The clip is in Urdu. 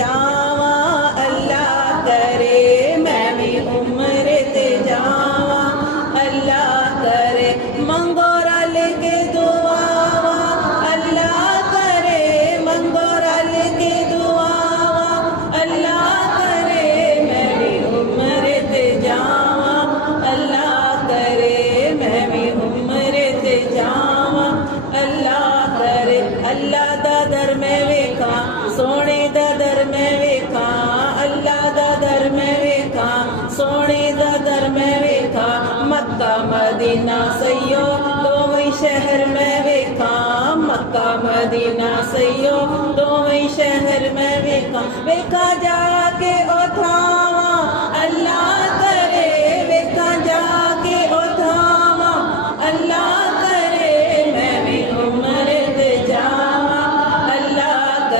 جاواں اللہ کرے میں بھی عمرے تے جاواں اللہ کرے منگو رل کے دعاواں اللہ کرے منگو رل کے دعاواں اللہ کرے میں بھی عمرے تے جاواں اللہ کرے میں بھی عمرے تے جاواں اللہ کرے اللہ دا در میں ویکھاں سونے دا در میں ویکھاں اللہ دا در میں ویکھاں سونے دا در میں ویکھاں مکہ مدینہ سیو دوویں شہر میں ویکھاں مکہ مدینہ سیو دوویں شہر میں ویکھاں ویکھا جا